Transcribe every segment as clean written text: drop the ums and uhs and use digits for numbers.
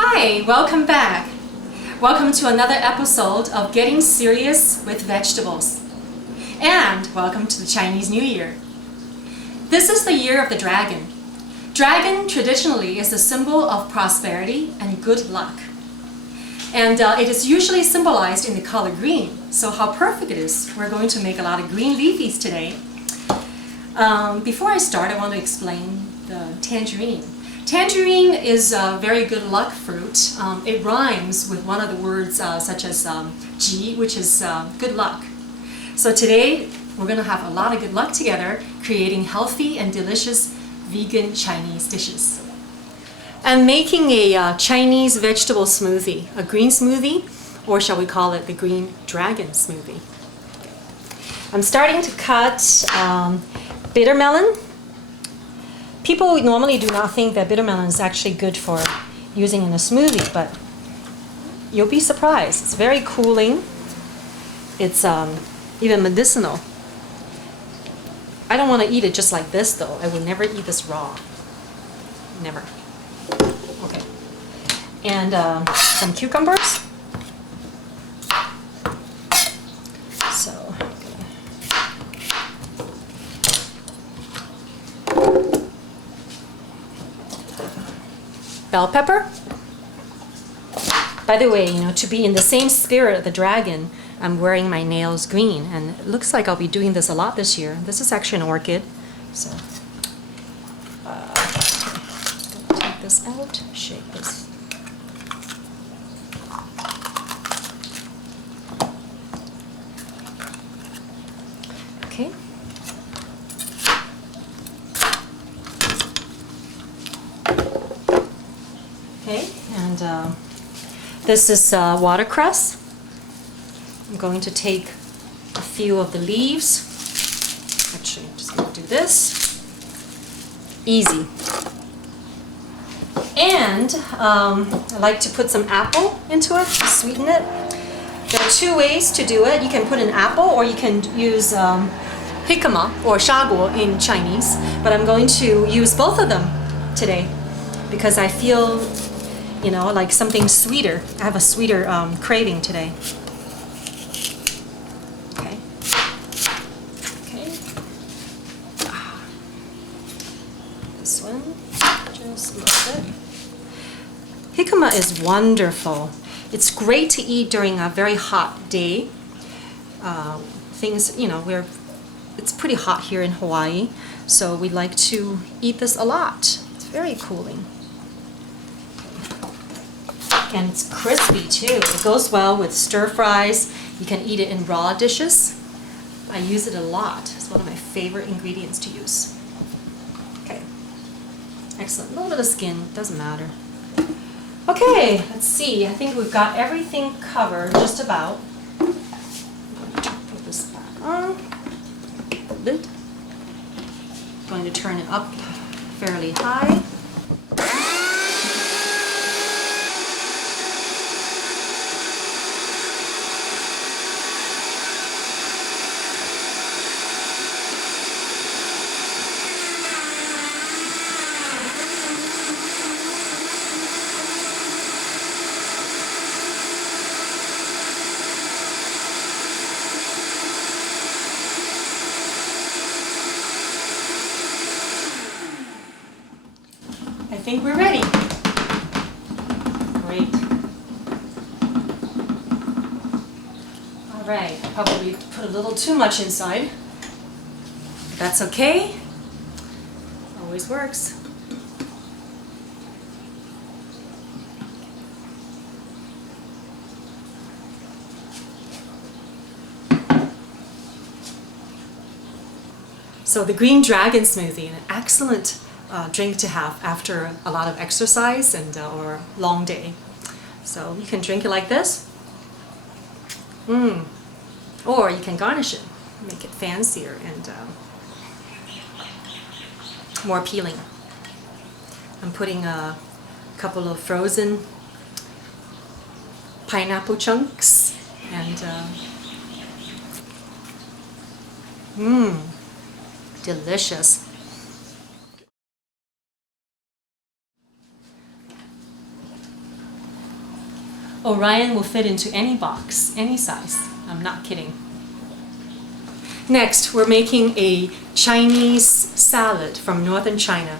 Hi, welcome back. Welcome to another episode of Getting Serious with Vegetables. And welcome to the Chinese New Year. This is the year of the dragon. Dragon traditionally is a symbol of prosperity and good luck. And it is usually symbolized in the color green. So how perfect it is. We're going to make a lot of green leafies today. Before I start, I want to explain the tangerine. Tangerine is a very good luck fruit. It rhymes with one of the words such as ji, which is good luck. So today we're going to have a lot of good luck together, creating healthy and delicious vegan Chinese dishes. I'm making a Chinese vegetable smoothie, a green smoothie, or shall we call it the green dragon smoothie. I'm starting to cut bitter melon. People normally do not think that bitter melon is actually good for using in a smoothie, but you'll be surprised. It's very cooling. It's even medicinal. I don't want to eat it just like this though. I would never eat this raw. Never. Okay. And some cucumbers. So bell pepper. By the way, to be in the same spirit of the dragon, I'm wearing my nails green, and it looks like I'll be doing this a lot this year. This is actually an orchid, so take this out, shake this. Okay. Okay, and this is watercress. I'm going to take a few of the leaves. Actually, I'm just going to do this. Easy. And I like to put some apple into it to sweeten it. There are two ways to do it. You can put an apple, or you can use jicama or shaguo in Chinese. But I'm going to use both of them today because I feel like something sweeter. I have a sweeter craving today. Okay. Okay. This one, just a little bit. Jicama is wonderful. It's great to eat during a very hot day. It's pretty hot here in Hawaii, so we like to eat this a lot. It's very cooling. And it's crispy too. It goes well with stir fries. You can eat it in raw dishes. I use it a lot. It's one of my favorite ingredients to use. Okay. Excellent. A little bit of skin, doesn't matter. Okay, let's see. I think we've got everything covered just about. I'm going to put this back on. Lid. Going to turn it up fairly high. I think we're ready. Great. All right, I probably put a little too much inside. But that's okay. Always works. So the green dragon smoothie, an excellent drink to have after a lot of exercise and or a long day. So you can drink it like this, or you can garnish it, make it fancier and more appealing. I'm putting a couple of frozen pineapple chunks and delicious. Orion will fit into any box, any size. I'm not kidding. Next, we're making a Chinese salad from northern China.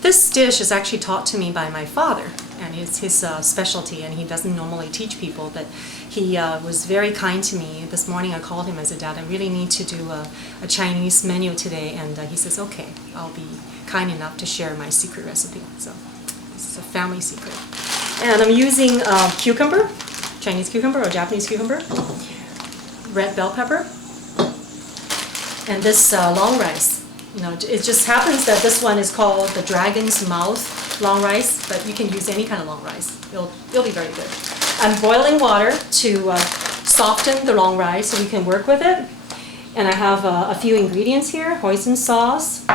This dish is actually taught to me by my father, and it's his specialty, and he doesn't normally teach people, but he was very kind to me. This morning I called him. I said, Dad, I really need to do a Chinese menu today, and he says, okay, I'll be kind enough to share my secret recipe. So this is a family secret. And I'm using cucumber, Chinese cucumber or Japanese cucumber, red bell pepper, and this long rice. You know, it just happens that this one is called the dragon's mouth long rice, but you can use any kind of long rice. It'll be very good. I'm boiling water to soften the long rice so we can work with it. And I have a few ingredients here: hoisin sauce,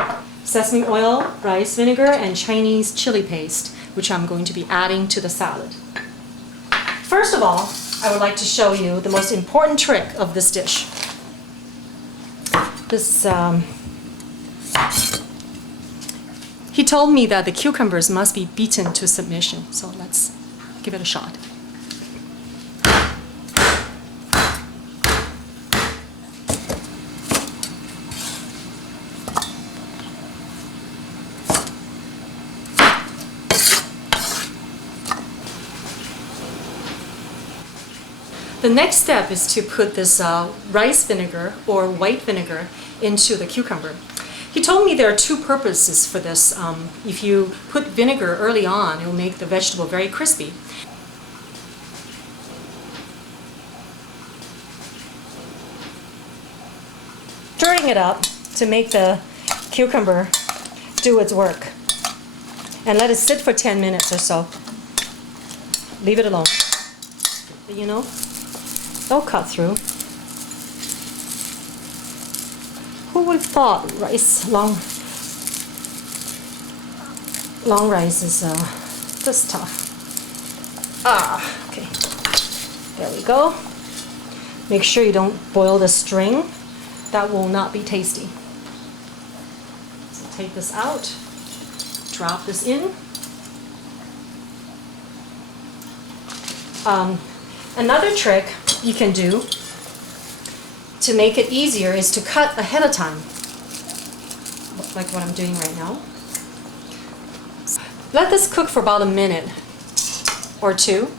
sesame oil, rice vinegar, and Chinese chili paste, which I'm going to be adding to the salad. First of all, I would like to show you the most important trick of this dish. He told me that the cucumbers must be beaten to submission, so let's give it a shot. The next step is to put this rice vinegar or white vinegar into the cucumber. He told me there are two purposes for this. If you put vinegar early on, it will make the vegetable very crispy. Stirring it up to make the cucumber do its work. And let it sit for 10 minutes or so. Leave it alone. You know, they'll cut through. Who would have thought long rice is this tough? Okay. There we go. Make sure you don't boil the string. That will not be tasty. So take this out. Drop this in. Another trick you can do to make it easier is to cut ahead of time, like what I'm doing right now. Let this cook for about a minute or two.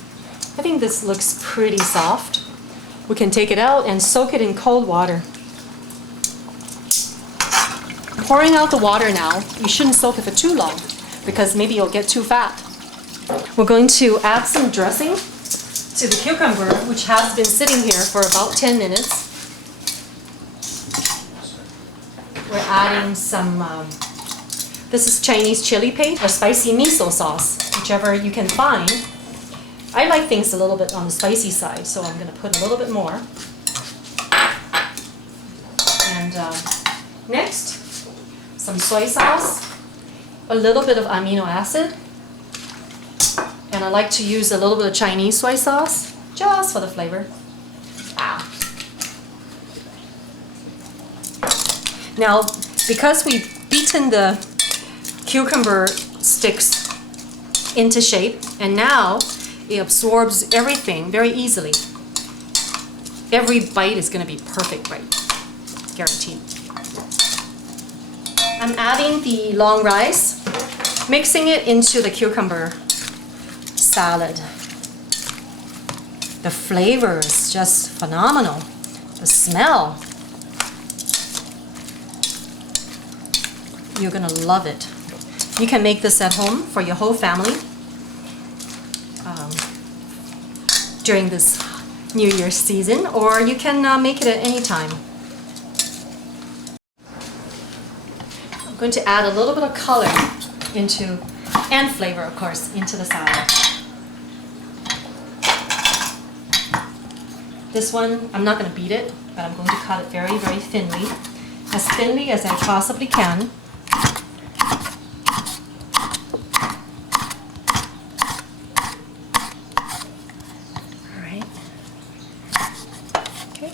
I think this looks pretty soft. We can take it out and soak it in cold water. Pouring out the water now. You shouldn't soak it for too long because maybe you'll get too fat. We're going to add some dressing to the cucumber, which has been sitting here for about 10 minutes. We're adding some, this is Chinese chili paste or spicy miso sauce, whichever you can find. I like things a little bit on the spicy side, so I'm going to put a little bit more. And next, some soy sauce, a little bit of amino acid, and I like to use a little bit of Chinese soy sauce, just for the flavor. Now, because we've beaten the cucumber sticks into shape, and now it absorbs everything very easily. Every bite is going to be perfect bite, guaranteed. I'm adding the long rice, mixing it into the cucumber salad. The flavor is just phenomenal. The smell. You're gonna love it. You can make this at home for your whole family during this New Year's season, or you can make it at any time. I'm going to add a little bit of color into, and flavor of course, into the salad. This one, I'm not going to beat it, but I'm going to cut it very, very thinly. As thinly as I possibly can. Alright. Okay.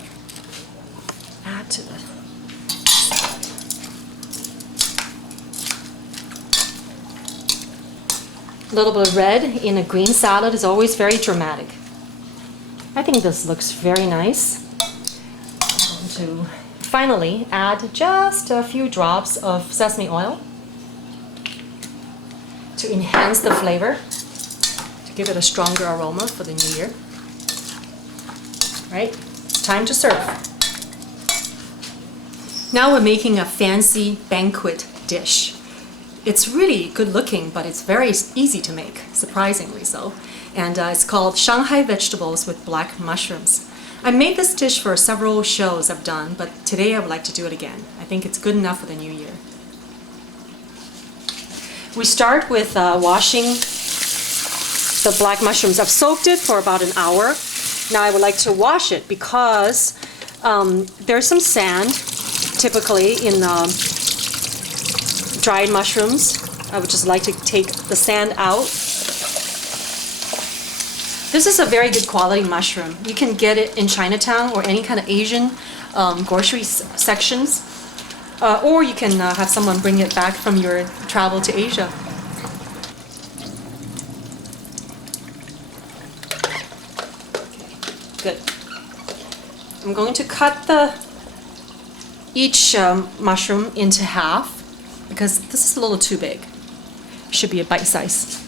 Add to the a little bit of red in a green salad is always very dramatic. I think this looks very nice. I'm going to finally add just a few drops of sesame oil to enhance the flavor, to give it a stronger aroma for the new year. Right? It's time to serve. Now we're making a fancy banquet dish. It's really good looking, but it's very easy to make, surprisingly so. And it's called Shanghai vegetables with black mushrooms. I made this dish for several shows I've done, but today I would like to do it again. I think it's good enough for the new year. We start with washing the black mushrooms. I've soaked it for about an hour. Now I would like to wash it because there's some sand typically in dried mushrooms. I would just like to take the sand out. This is a very good quality mushroom. You can get it in Chinatown or any kind of Asian grocery sections. Or you can have someone bring it back from your travel to Asia. Good. I'm going to cut each mushroom into half because this is a little too big. It should be a bite size.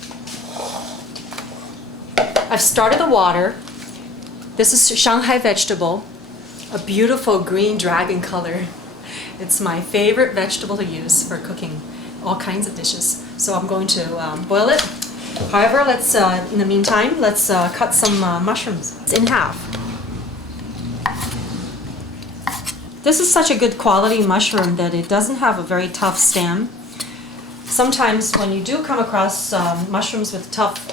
I've started the water. This is Shanghai vegetable, a beautiful green dragon color. It's my favorite vegetable to use for cooking all kinds of dishes. So I'm going to boil it. However, let's in the meantime, let's cut some mushrooms in half. This is such a good quality mushroom that it doesn't have a very tough stem. Sometimes when you do come across mushrooms with tough,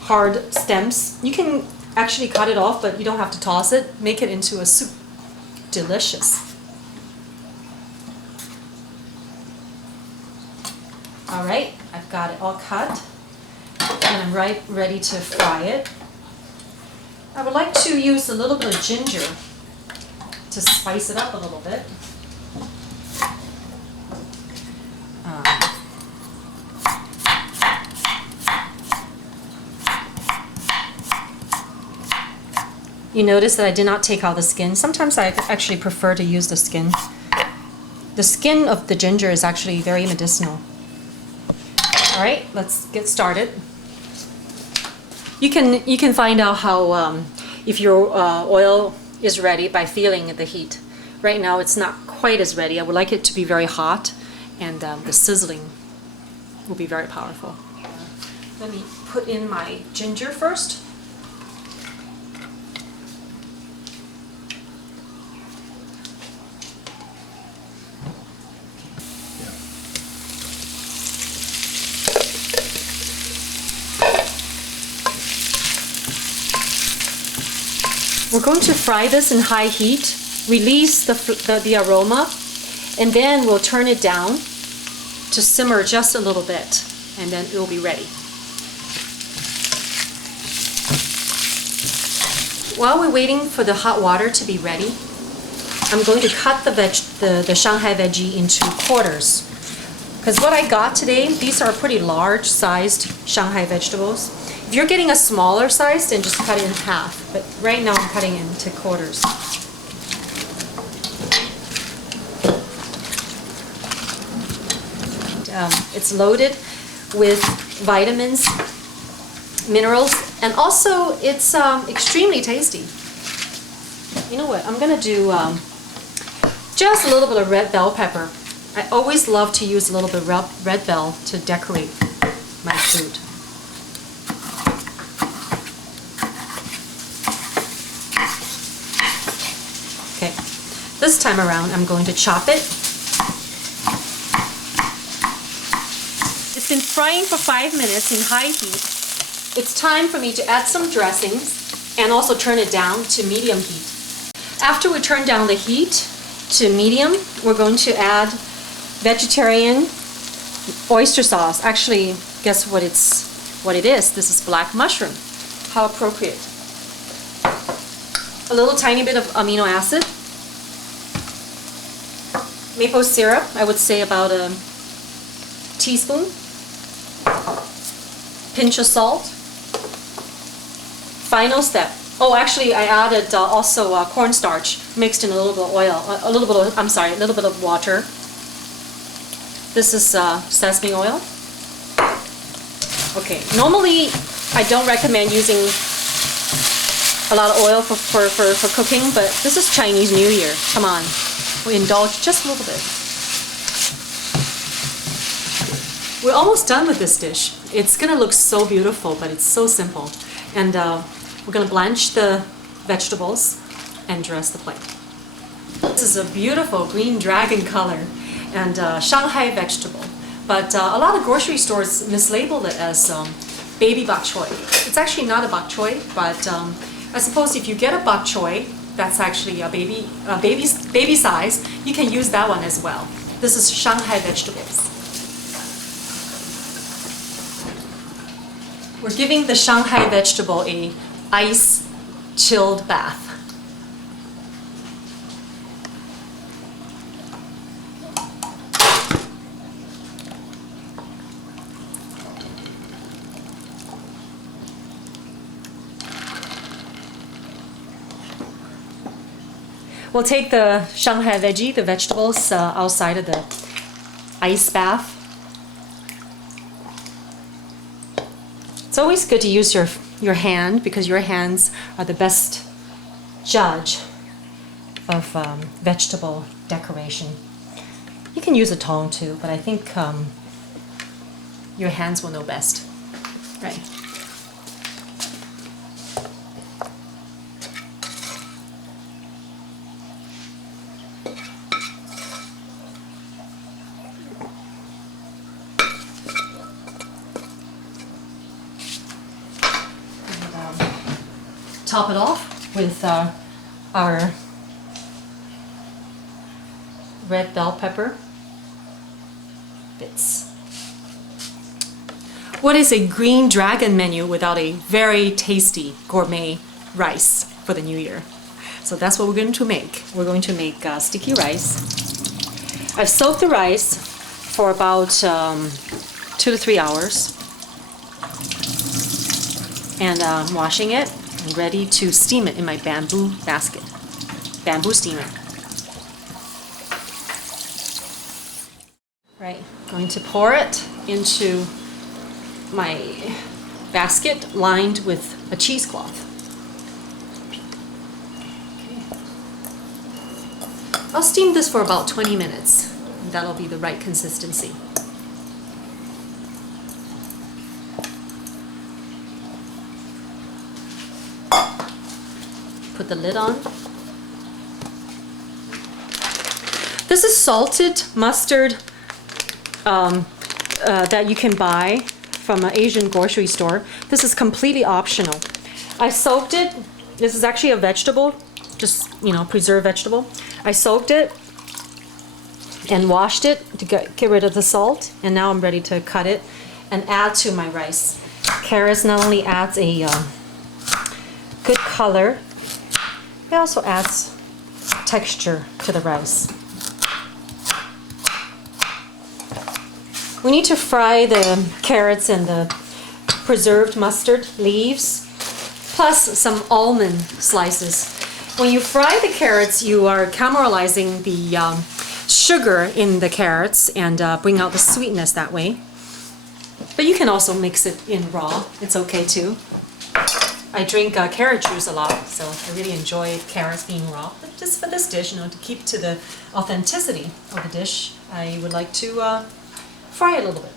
hard stems, you can actually cut it off, but you don't have to toss it. Make it into a soup. Delicious. All right, I've got it all cut, and I'm ready to fry it. I would like to use a little bit of ginger to spice it up a little bit. You notice that I did not take out the skin. Sometimes I actually prefer to use the skin. The skin of the ginger is actually very medicinal. All right, let's get started. You can find out how if your oil is ready by feeling the heat. Right now it's not quite as ready. I would like it to be very hot, and the sizzling will be very powerful. Let me put in my ginger first. We're going to fry this in high heat, release the aroma, and then we'll turn it down to simmer just a little bit, and then it will be ready. While we're waiting for the hot water to be ready, I'm going to cut the Shanghai veggie into quarters. Because what I got today, these are pretty large-sized Shanghai vegetables. If you're getting a smaller size, then just cut it in half. But right now I'm cutting it into quarters. It's loaded with vitamins, minerals, and also it's extremely tasty. You know what? I'm gonna do just a little bit of red bell pepper. I always love to use a little bit of red bell to decorate my food. Okay, this time around I'm going to chop it. It's been frying for 5 minutes in high heat. It's time for me to add some dressings and also turn it down to medium heat. After we turn down the heat to medium, we're going to add vegetarian oyster sauce. Actually, guess what it is? This is black mushroom. How appropriate. A little tiny bit of amino acid. Maple syrup, I would say about a teaspoon. Pinch of salt. Final step, Oh, actually, I added also cornstarch mixed in a little bit of oil, a little bit of, I'm sorry, a little bit of water. This is sesame oil. Okay, normally I don't recommend using a lot of oil for cooking, but this is Chinese New Year. Come on, we indulge just a little bit. We're almost done with this dish. It's gonna look so beautiful, but it's so simple. And we're gonna blanch the vegetables and dress the plate. This is a beautiful green dragon color and Shanghai vegetable. But a lot of grocery stores mislabel it as baby bok choy. It's actually not a bok choy, but I suppose if you get a bok choy that's actually a baby size, you can use that one as well. This is Shanghai vegetables. We're giving the Shanghai vegetable a ice chilled bath. We'll take the Shanghai veggie, the vegetables, outside of the ice bath. It's always good to use your hand because your hands are the best judge of vegetable decoration. You can use a tong too, but I think your hands will know best, right? Top it off with our red bell pepper bits. What is a green dragon menu without a very tasty gourmet rice for the new year? So that's what we're going to make. We're going to make sticky rice. I've soaked the rice for about 2 to 3 hours. And I'm washing it. I'm ready to steam it in my bamboo basket, bamboo steamer. Right, going to pour it into my basket lined with a cheesecloth. Okay. I'll steam this for about 20 minutes. And that'll be the right consistency. Put the lid on. This is salted mustard that you can buy from an Asian grocery store. This is completely optional. I soaked it. This is actually a vegetable, just, you know, preserved vegetable. I soaked it and washed it to get rid of the salt, and now I'm ready to cut it and add to my rice. Carrots not only adds a good color, it also adds texture to the rice. We need to fry the carrots and the preserved mustard leaves, plus some almond slices. When you fry the carrots, you are caramelizing the sugar in the carrots and bring out the sweetness that way. But you can also mix it in raw. It's okay too. I drink carrot juice a lot, so I really enjoy carrots being raw. But just for this dish, you know, to keep to the authenticity of the dish, I would like to fry it a little bit.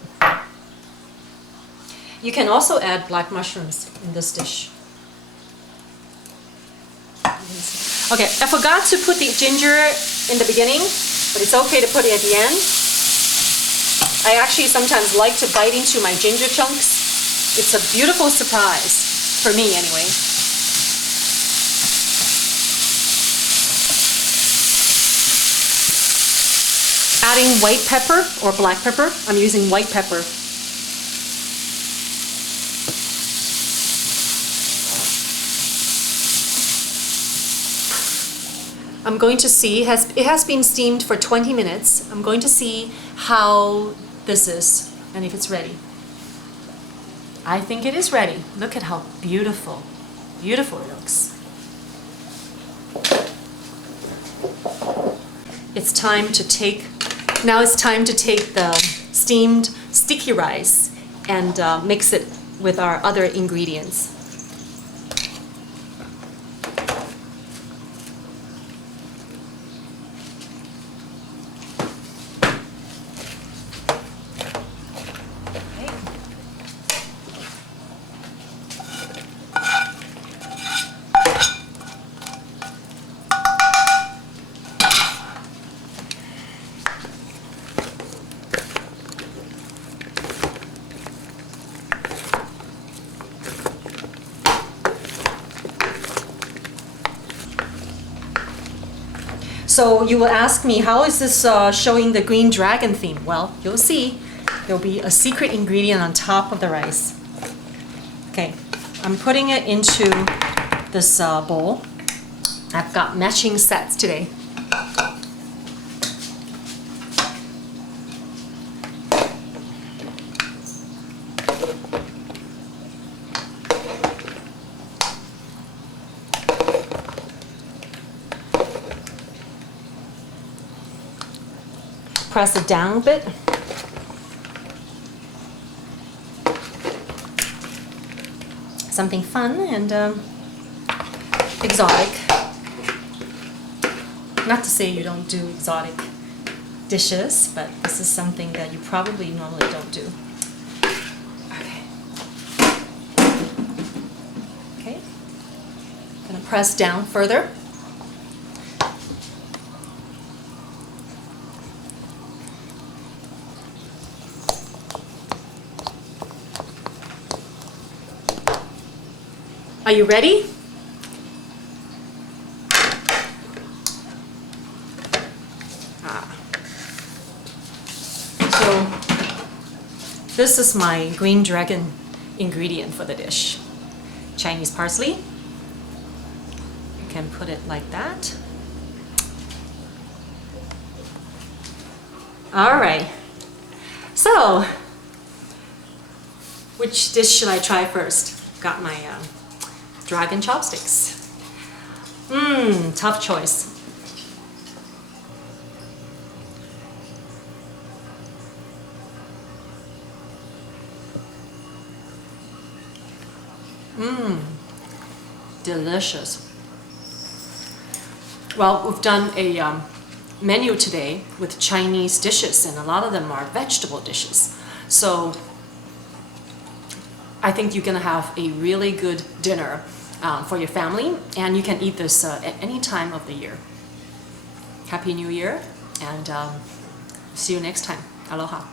You can also add black mushrooms in this dish. Okay, I forgot to put the ginger in the beginning, but it's okay to put it at the end. I actually sometimes like to bite into my ginger chunks. It's a beautiful surprise. For me, anyway. Adding white pepper or black pepper. I'm using white pepper. I'm going to see, it has been steamed for 20 minutes. I'm going to see how this is and if it's ready. I think it is ready. Look at how beautiful Beautiful it looks. Now it's time to take the steamed sticky rice and mix it with our other ingredients. So you will ask me, how is this showing the green dragon theme? Well, you'll see. There'll be a secret ingredient on top of the rice. Okay, I'm putting it into this bowl. I've got matching sets today. Press it down a bit. Something fun and exotic. Not to say you don't do exotic dishes, but this is something that you probably normally don't do. Okay. Okay. Gonna press down further. Are you ready? So this is my green dragon ingredient for the dish. Chinese parsley. You can put it like that. All right. So, which dish should I try first? Got my dragon chopsticks. Tough choice. Delicious. Well, we've done a menu today with Chinese dishes, and a lot of them are vegetable dishes. So I think you're gonna have a really good dinner for your family, and you can eat this at any time of the year. Happy New Year, and see you next time. Aloha.